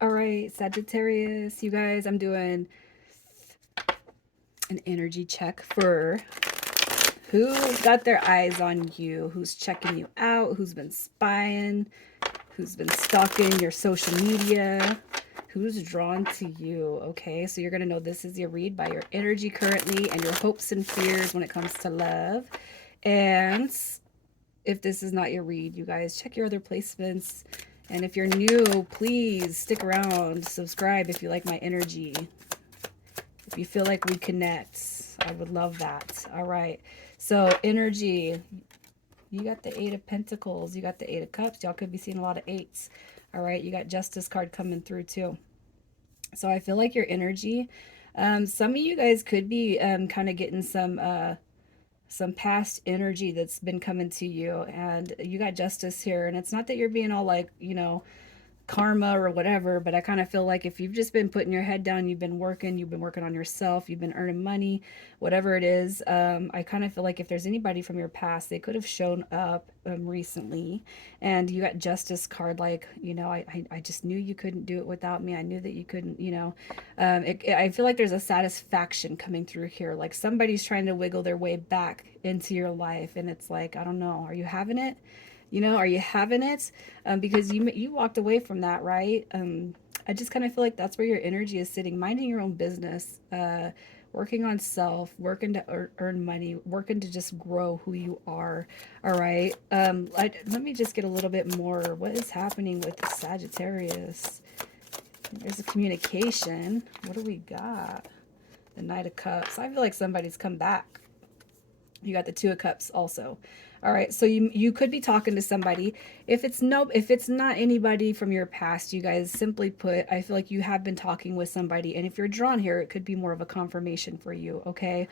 All right, Sagittarius, you guys, I'm doing an energy check for who's got their eyes on you, who's checking you out, who's been spying, who's been stalking your social media, who's drawn to you. Okay, so you're going to know this is your read by your energy currently and your hopes and fears when it comes to love. And if this is not your read, you guys check your other placements. And if you're new, please stick around, subscribe if you like my energy. If you feel like we connect, I would love that. All right. So, energy, you got the Eight of Pentacles, you got the Eight of Cups. Y'all could be seeing a lot of eights. All right. You got Justice card coming through too. So, I feel like your energy, some of you guys could be kind of getting some past energy that's been coming to you, and you got Justice here. And it's not that you're being all like, karma or whatever, but I kind of feel like if you've just been putting your head down, you've been working on yourself, you've been earning money, whatever it is. I kind of feel like if there's anybody from your past, they could have shown up recently. And you got Justice card, like, I just knew you couldn't do it without me. I knew that you couldn't, I feel like there's a satisfaction coming through here. Like somebody's trying to wiggle their way back into your life. And it's like, I don't know, are you having it? Are you having it? Because you walked away from that, right? I just kind of feel like that's where your energy is sitting, minding your own business, working on self, working to earn money, working to just grow who you are. All right. Let me just get a little bit more. What is happening with the Sagittarius? There's a communication. What do we got? The Knight of Cups. I feel like somebody's come back. You got the Two of Cups also. All right, so you could be talking to somebody. If it's not anybody from your past, you guys, simply put, I feel like you have been talking with somebody, and if you're drawn here, it could be more of a confirmation for you. Okay,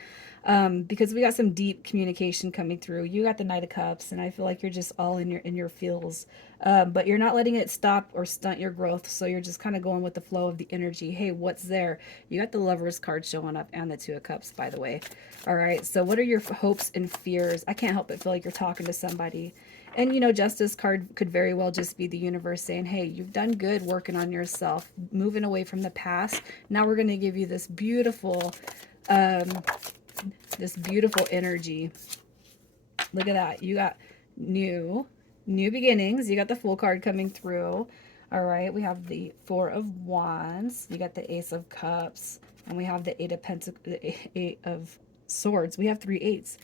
because we got some deep communication coming through. You got the Knight of Cups, and I feel like you're just all in your feels, but you're not letting it stop or stunt your growth. So you're just kind of going with the flow of the energy. Hey, what's there? You got the Lovers card showing up and the Two of Cups, by the way. All right, so what are your hopes and fears? I can't help but feel like you're talking to somebody. And Justice card could very well just be the universe saying, hey, you've done good working on yourself, moving away from the past. Now we're going to give you um, this beautiful energy. Look at that. You got new, new beginnings. You got the Fool card coming through. All right, we have the Four of Wands. You got the Ace of Cups, and we have the Eight of Pentacles, the Eight of Swords. We have three eights.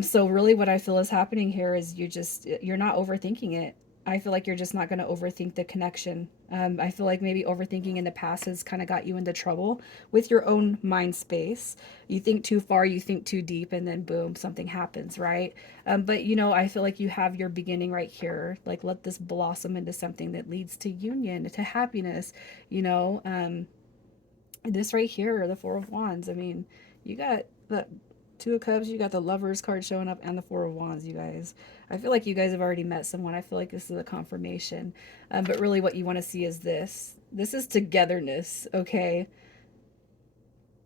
So really what I feel is happening here is you're not overthinking it. I feel like you're just not going to overthink the connection. I feel like maybe overthinking in the past has kind of got you into trouble with your own mind space. You think too far, you think too deep, and then boom, something happens, right? But I feel like you have your beginning right here. Like, let this blossom into something that leads to union, to happiness. You know, this right here, the Four of Wands. I mean, you got the Two of Cups, you got the Lovers card showing up, and the Four of Wands, you guys. I feel like you guys have already met someone. I feel like this is a confirmation. But really, what you want to see is this. This is togetherness, okay?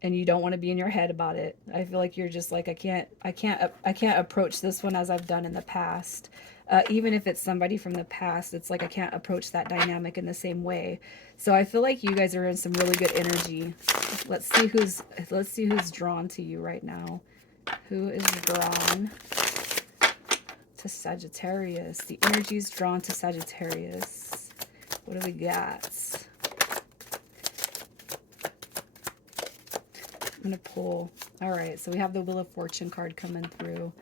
And you don't want to be in your head about it. I feel like you're just like, I can't approach this one as I've done in the past. Even if it's somebody from the past, it's like I can't approach that dynamic in the same way. So I feel like you guys are in some really good energy. Let's see who's drawn to you right now. Who is drawn to Sagittarius? The energy is drawn to Sagittarius. What do we got? I'm going to pull. All right, so we have the Wheel of Fortune card coming through.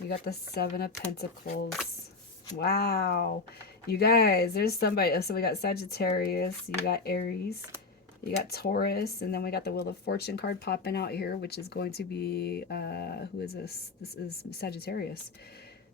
We got the Seven of Pentacles. Wow. You guys, there's somebody. So we got Sagittarius, you got Aries, you got Taurus, and then we got the Wheel of Fortune card popping out here, which is going to be, who is this? This is Sagittarius.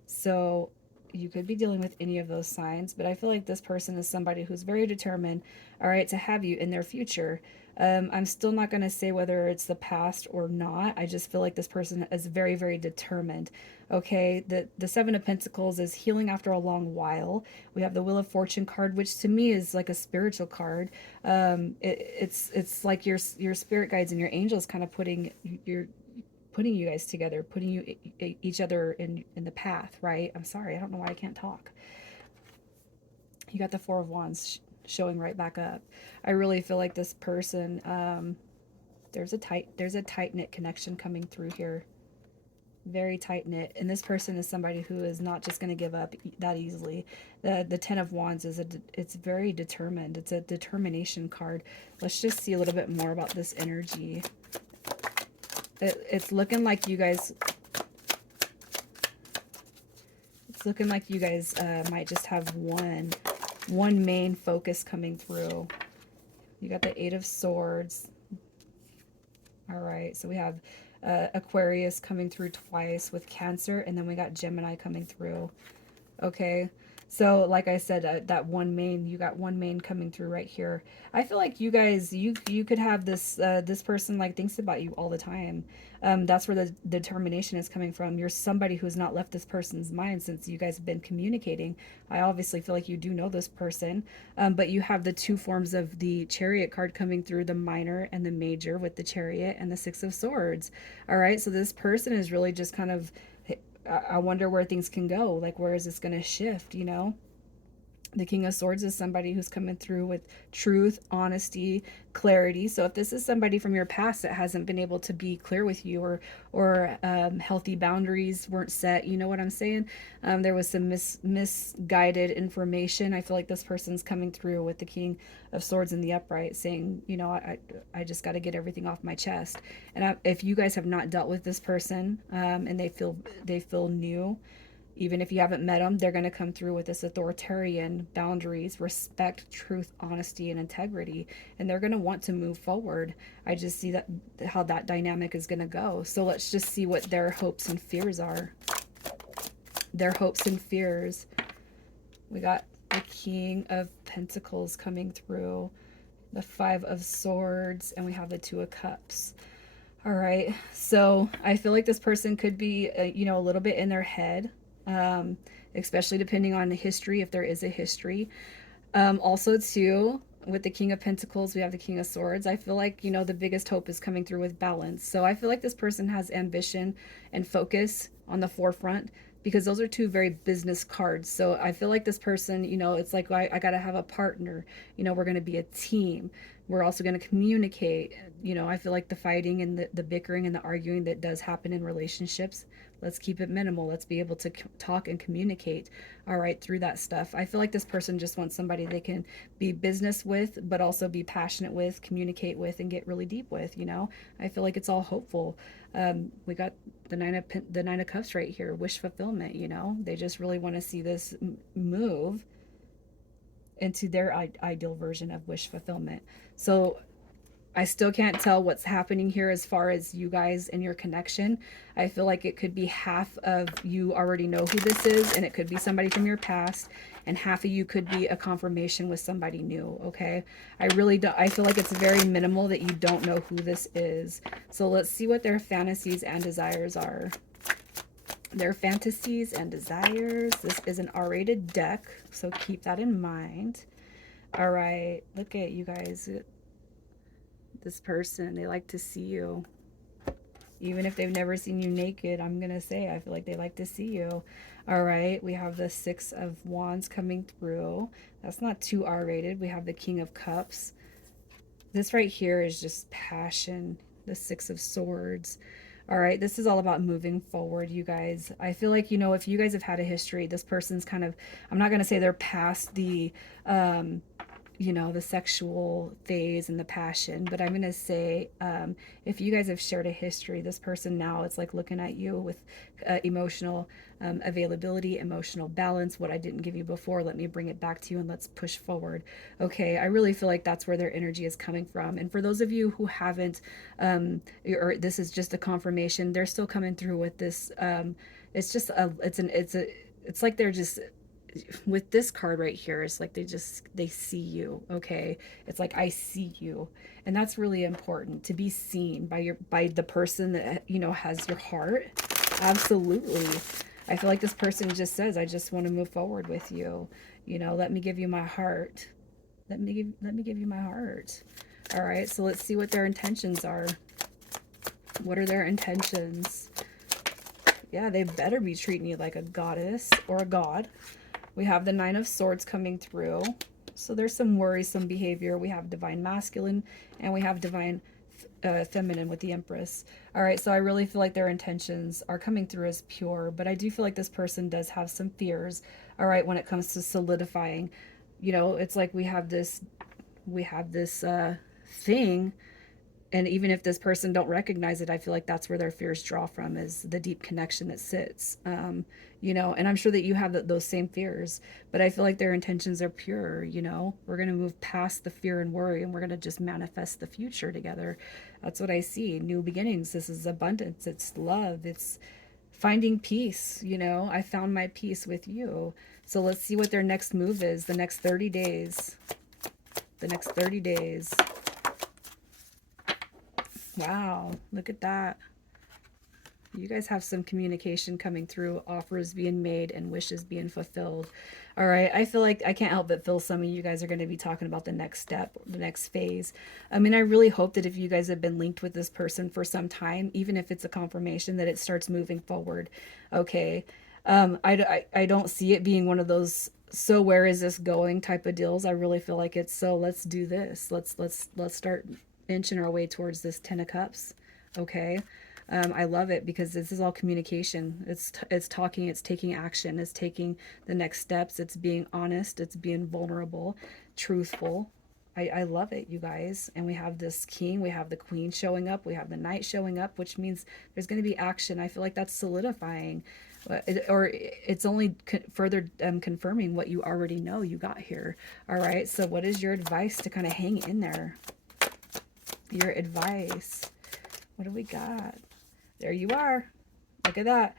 So you could be dealing with any of those signs, but I feel like this person is somebody who's very determined, all right, to have you in their future. I'm still not going to say whether it's the past or not. I just feel like this person is very, very determined. Okay, the Seven of Pentacles is healing after a long while. We have the Wheel of Fortune card, which to me is like a spiritual card. It's like your spirit guides and your angels kind of putting you guys together, putting you each other in the path, right? I'm sorry, I don't know why I can't talk. You got the Four of Wands. showing right back up. I really feel like this person, there's a tight knit connection coming through here, very tight knit, and this person is somebody who is not just going to give up that easily. The Ten of Wands is it's very determined. It's a determination card. Let's just see a little bit more about this energy. It's looking like you guys. It's looking like you guys might just have one main focus coming through. You got the Eight of Swords. All right, so we have Aquarius coming through twice with Cancer, and then we got Gemini coming through. Okay, so like I said, that one main, you got one main coming through right here. I feel like you guys, you could have this this person like thinks about you all the time. That's where the determination is coming from. You're somebody who's not left this person's mind since you guys have been communicating. I obviously feel like you do know this person, but you have the two forms of the Chariot card coming through, the minor and the major, with the Chariot and the Six of Swords. All right, so this person is really just kind of, I wonder where things can go. Like, where is this going to shift, you know? The King of Swords is somebody who's coming through with truth, honesty, clarity. So if this is somebody from your past that hasn't been able to be clear with you, or healthy boundaries weren't set, you know what I'm saying? There was some misguided information. I feel like this person's coming through with the King of Swords in the upright, saying, you know, I just got to get everything off my chest. And if you guys have not dealt with this person, and they feel new, even if you haven't met them, they're going to come through with this authoritarian boundaries, respect, truth, honesty, and integrity. And they're going to want to move forward. I just see that how that dynamic is going to go. So let's just see what their hopes and fears are. Their hopes and fears. We got the King of Pentacles coming through, the Five of Swords, and we have the Two of Cups. All right. So I feel like this person could be, you know, a little bit in their head. Especially depending on the history, if there is a history. Also, too, with the King of Pentacles, we have the King of Swords. I feel like, you know, the biggest hope is coming through with balance. So I feel like this person has ambition and focus on the forefront, because those are two very business cards. So I feel like this person, you know, it's like, I got to have a partner. You know, we're going to be a team. We're also going to communicate. You know, I feel like the fighting and the bickering and the arguing that does happen in relationships, let's keep it minimal. Let's be able to talk and communicate, all right, through that stuff. I feel like this person just wants somebody they can be business with, but also be passionate with, communicate with, and get really deep with, you know? I feel like it's all hopeful. We got the Nine of Cups right here, wish fulfillment, you know? They just really want to see this move into their ideal version of wish fulfillment. So I still can't tell what's happening here as far as you guys and your connection. I feel like it could be half of you already know who this is, and it could be somebody from your past, and half of you could be a confirmation with somebody new, okay? I really don't, I feel like it's very minimal that you don't know who this is. So let's see what their fantasies and desires are. Their fantasies and desires. This is an R-rated deck, so keep that in mind. All right, look at you guys. This person, they like to see you. Even if they've never seen you naked, I'm going to say, I feel like they like to see you. All right, we have the Six of Wands coming through. That's not too R-rated. We have the King of Cups. This right here is just passion. The Six of Swords. All right, this is all about moving forward, you guys. I feel like, you know, if you guys have had a history, this person's kind of, I'm not going to say they're past the, you know, the sexual phase and the passion, but I'm going to say, if you guys have shared a history, this person now, it's like looking at you with emotional availability, emotional balance. What I didn't give you before, let me bring it back to you, and let's push forward. Okay, I really feel like that's where their energy is coming from. And for those of you who haven't, or this is just a confirmation, they're still coming through with this. It's just it's like they're just, with this card right here, it's like they see you. Okay, it's like, I see you, and that's really important, to be seen by the person that, you know, has your heart. Absolutely. I feel like this person just says, I just want to move forward with you, you know, let me give you my heart. Let me give you my heart. All right, so let's see what their intentions are. What are their intentions? Yeah, they better be treating you like a goddess or a god. We have the Nine of Swords coming through. So there's some worrisome behavior. We have divine masculine and we have divine feminine with the Empress. All right, so I really feel like their intentions are coming through as pure, but I do feel like this person does have some fears. All right, when it comes to solidifying, you know, it's like we have this thing, and even if this person don't recognize it, I feel like that's where their fears draw from, is the deep connection that sits, you know, and I'm sure that you have those same fears, but I feel like their intentions are pure. You know, we're going to move past the fear and worry, and we're going to just manifest the future together. That's what I see. New beginnings. This is abundance. It's love. It's finding peace. You know, I found my peace with you. So let's see what their next move is. The next 30 days. The next 30 days. Wow, look at that. You guys have some communication coming through, offers being made and wishes being fulfilled. All right, I feel like I can't help but feel some of you guys are going to be talking about the next step, the next phase. I mean, I really hope that if you guys have been linked with this person for some time, even if it's a confirmation, that it starts moving forward. Okay. I don't see it being one of those so where is this going type of deals. I really feel like it's so let's do this. Let's start inching our way towards this 10 of Cups. Okay. I love it because this is all communication. It's talking, it's taking action, it's taking the next steps, it's being honest, it's being vulnerable, truthful. I love it, you guys. And we have this king, we have the queen showing up, we have the knight showing up, which means there's going to be action. I feel like that's solidifying, or it's only further confirming what you already know you got here. All right, so what is your advice to kind of hang in there? Your advice. What do we got? There you are. Look at that.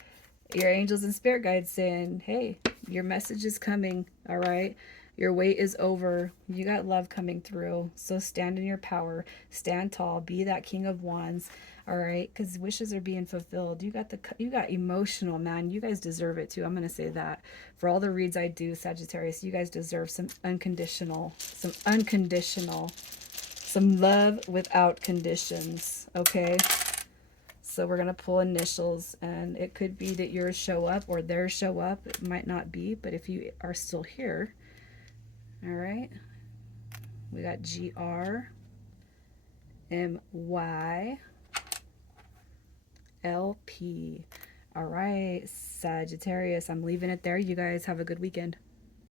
Your angels and spirit guides saying, hey, your message is coming. All right. Your wait is over. You got love coming through. So stand in your power. Stand tall. Be that king of wands. All right. Because wishes are being fulfilled. You got emotional, man. You guys deserve it too. I'm going to say that. For all the reads I do, Sagittarius, you guys deserve some unconditional, some love without conditions. Okay. So we're going to pull initials, and it could be that yours show up or theirs show up. It might not be, but if you are still here, all right, we got GRMYLP. All right, Sagittarius, I'm leaving it there. You guys have a good weekend.